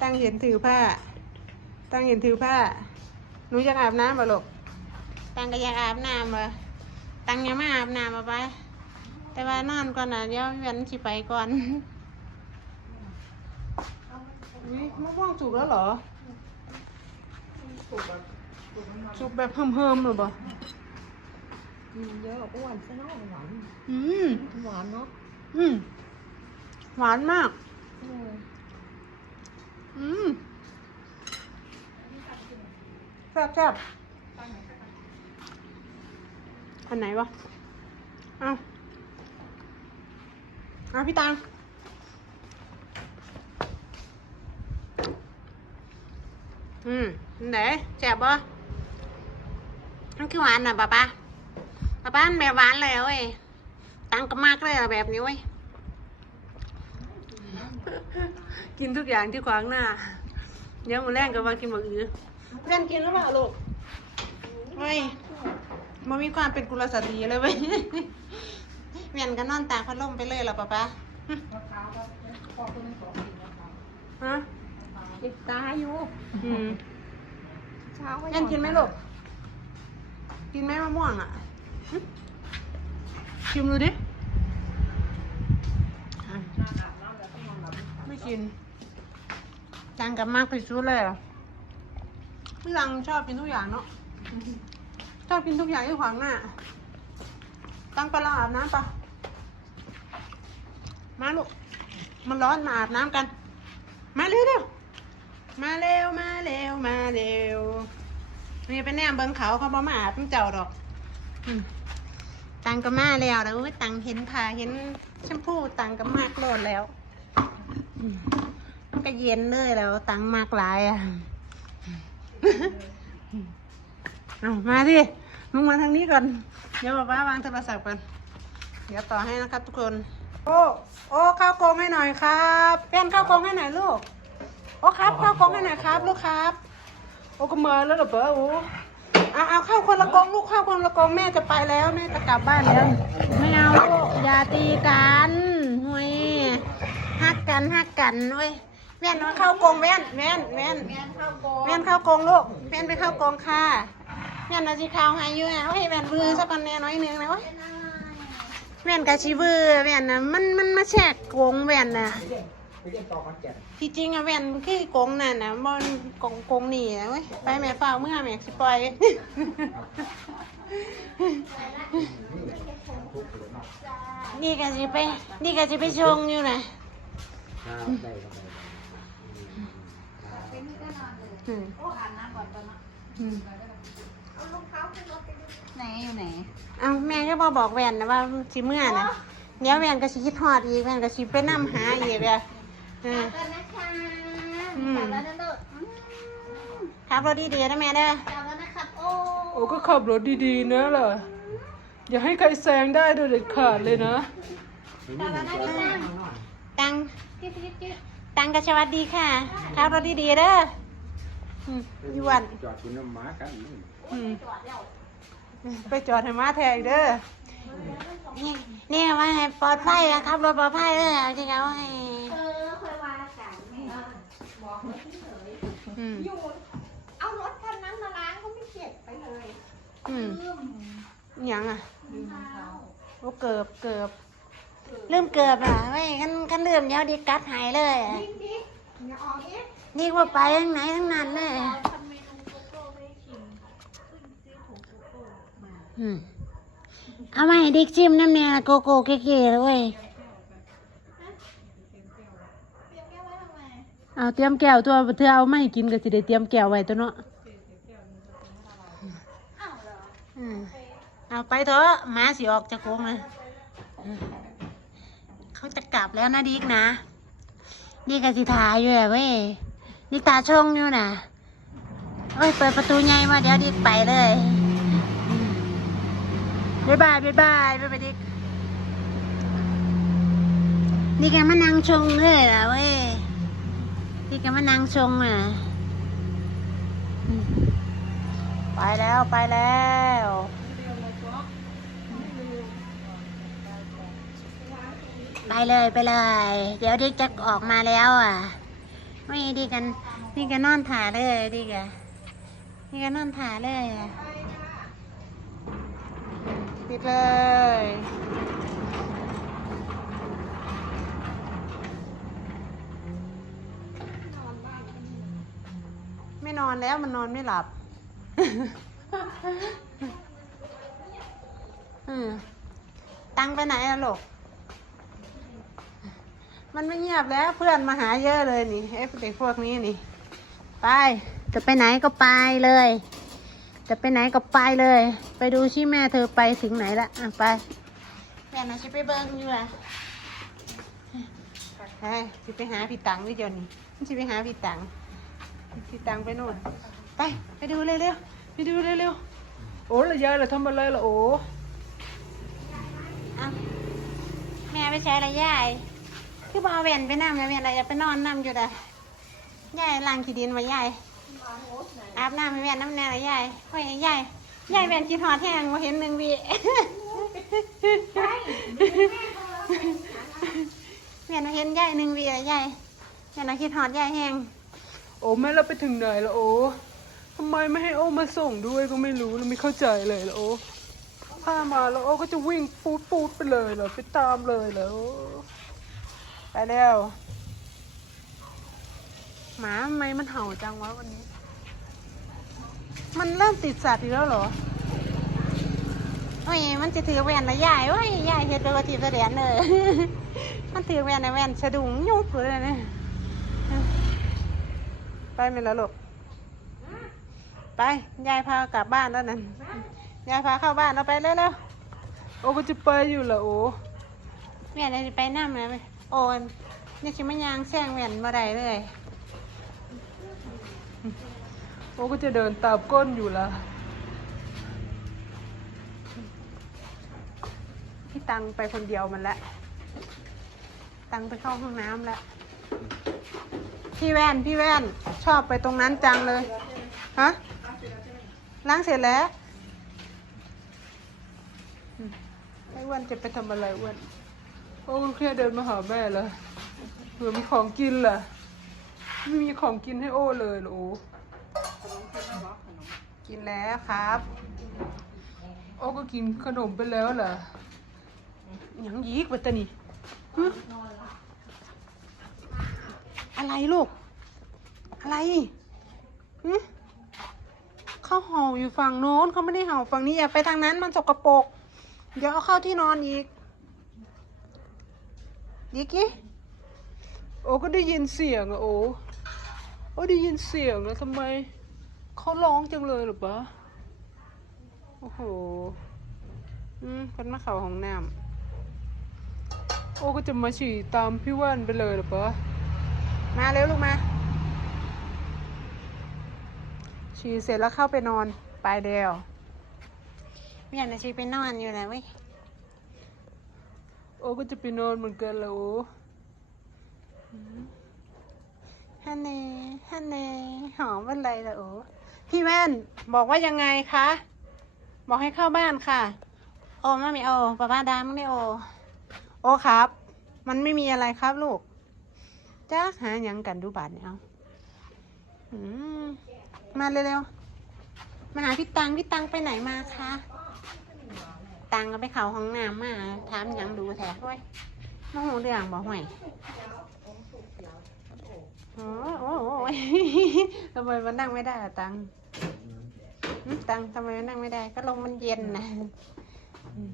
ตั้งเห็นถือผ้า ตั้งเห็นถือผ้า หนูอยากอาบน้ำบ่ลูกตั้งก็อยากอาบน้ำบ่ตั้งยังไม่อาบน้ำมาไป แต่ว่านอนก่อนนะเดี๋ยวเวียนสิไปก่อนอุ๊ยมะม่วงสุกแล้วเหรอ สุกแบบเฮิมๆหรือบ่อืมเยอะอ้วนซะเนาะหวานอืมหวานเนาะอืมหวานมากเอืมแซ่บแซ่บอันไหนวะเอาเอาพี่ตังอืมไหนแซ่บปะมันคือหวานน่ะป้าป้าป้าป้ามันแบบหวานเลยเว้ยตังก็มากเลยอะแบบนี้เว้ย กินทุกอย่างที่ขวางหน้า เดี๋ยวมือแรงก็ว่ากินหมดอือเพื่อนกินหรือเปล่าลูกเฮ้ยมันมีความเป็นกุลสตรีเลยเว้ยเวียนกันนอนตากพัดลมไปเลยเหรอป๊าป๊าฮะติดตาอยู่อืมเช้าเวียนกินไหมลูก กินไหมมะม่วงอะหึชิมดูดิอะไม่กิน จังกับมากไปชุดเลยเหรอพี่รังชอบกินทุกอย่างเนาะชอบกินทุกอย่างที่ขวางหน้าตั้งไปเราอาบน้ำปะมาลูกมันร้อนมาอาบน้ำกัน มาเร็วเร็วมาเร็วมาเร็วมาเร็วนี่ไปแนมเบิ้งเขาเขาบ่มาอาบน้ำเจ้าดอกอืมตังก็มาแล้วแล้วอุ๊ยตังเห็นผ้าเห็นแชมพูตังก็มากโลดแล้วอืมมัน ก็เย็นเลยแล้ว ตังมากหลายอะเอามาสิมึงมาทางนี้ก่อน เดี๋ยวป้าวางโทรศัพท์ก่อน เดี๋ยวต่อให้นะครับทุกคน โอ้ โอ้ข้าวกองให้หน่อยครับเป้นข้าวกองให้หน่อยลูก โอ้ครับข้าวกองให้หน่อยครับ ลูกครับ โอ้ก็มาแล้วเหรอเปล่าโอ้เอาเอาข้าวคนละกองลูกข้าวคนละกองแม่จะไปแล้วแม่จะกลับบ้านแล้ว ไม่เอาลูกอย่าตีกันเฮ้ยฮักกันฮักกันเว้ย แม่นมาเข้ากองแม่นแม่นแม่นแม่เข้าโกแม่นเข้ากองลูกแม่นไปเข้ากองค่ะแม่นอาชีข้าวให้อยู่อะเฮ้ยแม่นบือสักคนแน่น้อยหนึงนะเว้ยแม่นกะชีบือแม่นนะมันมันมาแชกกงแม่นนะที่จริงอะแม่นคือกงนั่นนะมันกงกงนี่นะเว้ยไปแม่เฝ้าเมื่อแม่สิปล่อยนี่กะสิไปนี่กะสิไปชงอยู่นะ อืมอืมไหนอยู่ไหน เอาแม่ก็บอบอกแวนนะว่าสิเมื่อนะเดี๋ยวแวนก็สิคิดฮอดอีกแวนก็สิไปนํหาอีกเลยอืมกลับแล้วนะคะอืม กลับแล้วนะลูกอืมครับรถดีๆนะแม่เด้อกลับแล้วนะครับโอ้โอ้ก็ขับรถดีๆนะล่ะอย่าให้ใครแซงได้โดยเด็ดขาดเลยนะ กลับแล้วนะพี่ตั้งตัง จิ๊ดจิ๊ดจิ๊ดตังก็สวัสดีค่ะ ครับรถดีๆเด้อ อืมอยวนจอดกินน้ำหมากันอืมไปจอดให้มาแทนเด้อนี่นี่ว่าให้ปลอดภัยนะครับรถปลอดภัยเด้อจริงๆเอาให้เออค่อยว่ากันแม่บอกเลยเฉยอืมอยู่เอารถคันนั้นมาล้างก็ไม่เก็บไปเลยอืมลืมอิหยังอะลืมเขาโอ้เกือบเกือบลืมเกือบอะเว้ยกันกันลืมเดี๋ยวดิกัดหายเลยอะ ดิ๊กดิ๊กออกอีกนี่ว่าไปทั้งไหนทั้งนั้นเลยทำเมนูโกโก้ไม่ได้ชิมเพิ่งซื้อผงโกโก้มา อืมเอามาให้ดิกชิมน้ำเนี่ยโกโก้เก๋ๆเลยเว้ยเตรียมแก้วไว้ทำไมเอาเตรียมแก้วตัวเธอเอามาให้กินก็สิได้เตรียมแก้วไว้ตัวเนาะอ้าวเหรออืมเอาไปเถอะหมาสิออกจากโกรงเลยอืมเขาจะกลับแล้วนะดิกนะ นี่กสิทาอยู่อะเว้ยนี่ตาชงอยู่นะเอ้ยเปิดประตูใหญ่มาเดี๋ยวดิไปเลยบ๊ายบายบ๊ายบายบ๊ายบายดินี่แกมานั่งชงเลยล่ะเว้ยนี่แกมานั่งชงอะไปแล้วไปแล้ว ไป เลยไปเลย เดี๋ยวดิกจะออกมาแล้วอะไม่ดีกันนี่กันนอนถ่าเลยดีกันนี่กันนอนถ่าเลยอะปิดเลยไม่นอนแล้วมันนอนไม่หลับ อืมตังไปไหนอะลูก มันไม่เงียบแล้วเพื่อนมาหาเยอะเลยนี่ไอ้เด็กพวกนี้นี่ ไป จะไปไหนก็ไปเลย จะไปไหนก็ไปเลย ไปดูชิแม่เธอไปถึงไหนละอะไปแม่น่ะชิไปเบิ้งอยู่อะเฮ้ยชิไปหาพี่ตังด้วยเดี๋ยวนี้ชิไปหาพี่ตังพี่ตังไปนู่นไปไปดูเร็วๆไปดูเร็วๆโอ้ละยายละทำอะไรละโอ้อะแม่ไปใช้อะไรยาย คือบเอาแว่นไปนั่งแม่แว่นอะไรจะไปนอนนั่งอยู่แต่ยายล้างขี้ดินไว้ยายอาบน้ำให้แว่นน้ำแน่ละยายโอ้ยยายยายแว่นกินหอดแห้งมาเห็นหนึ่งวีแว่นมาเห็นยายหนึ่งวีละยายแว่นมาคิดหอดยายแห้งโอ้แม่เราไปถึงไหนล้วโอ้ทำไมไม่ให้โอ้มาส่งด้วยก็ไม่รู้เราไม่เข้าใจเลยล้วโอ้พามาแล้วโอ้ก็จะวิ่งปูดปูดไปเลยเหรอไปตามเลยแล้ว ไปเร็ว หมาทำไมมันเห่าจังวะวันนี้ มันเริ่มติดสัตว์อีกแล้วเหรอ โอ้ย มันจะถือแว่นนะยาย โอ้ย ยายเห็ดโดยทีบแสดงเลย มันถือแว่นนะแว่นสะดุ้งยุบเลยเนี่ยไปไหมล่ะลูกไป ยายพากลับบ้านแล้วนั่น ยายพาเข้าบ้านเราไปเร็วโอ้ก็จะไปอยู่ละโอ้ๆแว่นจะไปนั่งนะ โอนนี่ชิมันยางแซงแว่นมาได้เลย โอ้ก็จะเดินตามก้นอยู่ละพี่ตังไปคนเดียวมันละ ตังไปเข้าห้องน้ำแล้วพี่แว่น พี่แว่น ชอบไปตรงนั้นจังเลย ฮะ ล้างเสร็จแล้วอืมไอ้อ้วันจะไปทำอะไรอ้วัน โอ้แค่เดินมาหาแม่ละเผื่อมีของกินล่ะ ไม่มีของกินให้โอ้เลยหรอโอ้กินแล้วครับ โอ้ก็กินขนมไปแล้วล่ะยังยีกวัตนี่อะไรลูก อะไรเขาเห่าอยู่ฝั่งโน้นเขาไม่ได้เห่าฝั่งนี้อย่าไปทางนั้นมันสกปรกเดี๋ยวเอาเข้าที่นอนอีก ดีกี้โอ้ก็ได้ยินเสียงอะโอ้โอ้ได้ยินเสียงแล้วทำไมเขาร้องจังเลยเหรอปะโอ้โหอืมคนมาเข่าของน้โอ้ก็จะมาฉี่ตามพี่ว่านไปเลยเหรอปะำมาเร็วลูกมา ฉี่เสร็จแล้วเข้าไปนอน ไปเดียวไม่อยากจะฉี่ไปนอนอยู่นะเว้ย โอ้ก็จะไปนอนเหมือนกันแล้วโอ้ฮันเน่ฮันเน่หอมเป็นไรล่ะโอ้พี่แว่นบอกว่ายังไงคะ บอกให้เข้าบ้านค่ะ โอ้ไม่มีโอป้าป้าดาไม่โอ โอครับ มันไม่มีอะไรครับลูกจ้าหายังกันดูบาทเนี่ยเอาอืมมาเร็วๆ มาหาพี่ตังพี่ตังไปไหนมาคะ ตังก็ไปเขาห้องน้ำมาถามหยังดูแท้ด้วยมาหูเรื่องบอกห่วยโอ้โอ้โอ้ยทำไมมันนั่งไม่ได้อะตังหึตังทำไมมันนั่งไม่ได้ ก็ลมมันเย็นนะอืม